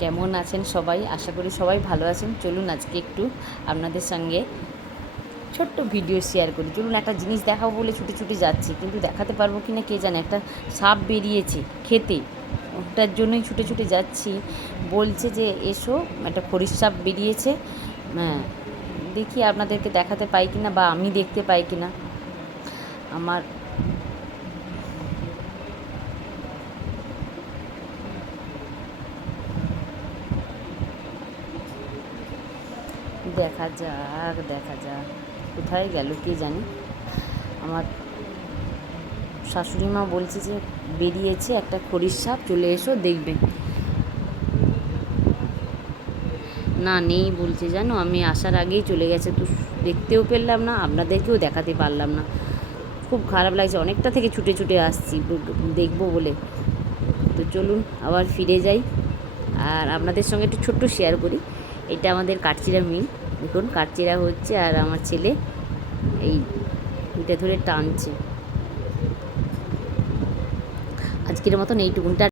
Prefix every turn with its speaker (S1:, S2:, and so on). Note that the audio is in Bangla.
S1: কেমন আছেন সবাই? আশা করি সবাই ভালো আছেন। চলুন আজকে একটু আপনাদের সঙ্গে ছোট্ট ভিডিও শেয়ার করি। চলুন একটা জিনিস দেখাবো বলে ছুটে ছুটে যাচ্ছি, কিন্তু দেখাতে পারব কি না কে জানে? একটা সাপ বেরিয়েছে খেতে। ওটার জন্যই ছুটে ছুটে যাচ্ছি। বলছে যে, এসো, একটা খরিশ সাপ বেরিয়েছে। হ্যাঁ দেখি আপনাদেরকে দেখাতে পাই কি না বা আমি দেখতে পাই কি না আমার দেখা যাক দেখা যাক। কোথায় গেল কে জানে? আমার শাশুড়ি মা বলছে যে, বেরিয়েছে একটা খড়ির সাপ, চলে এসো, দেখবে। না, নেই বলছে, জানো? আমি আসার আগেই চলে গেছে, তো দেখতেও পেলাম না, আপনাদেরকেও দেখাতে পারলাম না। খুব খারাপ লাগছে, অনেকটা থেকে ছুটে ছুটে আসছি, দেখব বলে। তো চলুন, আবার ফিরে যাই। আর আপনাদের সঙ্গে একটু ছোট্ট শেয়ার করি। এটা আমাদের কাঠচিরা মিল। দেখুন কাটচেরা হচ্ছে আর আমার ছেলে এই এটা ধরে টানছে। আজকের মতন এইটুকুনটা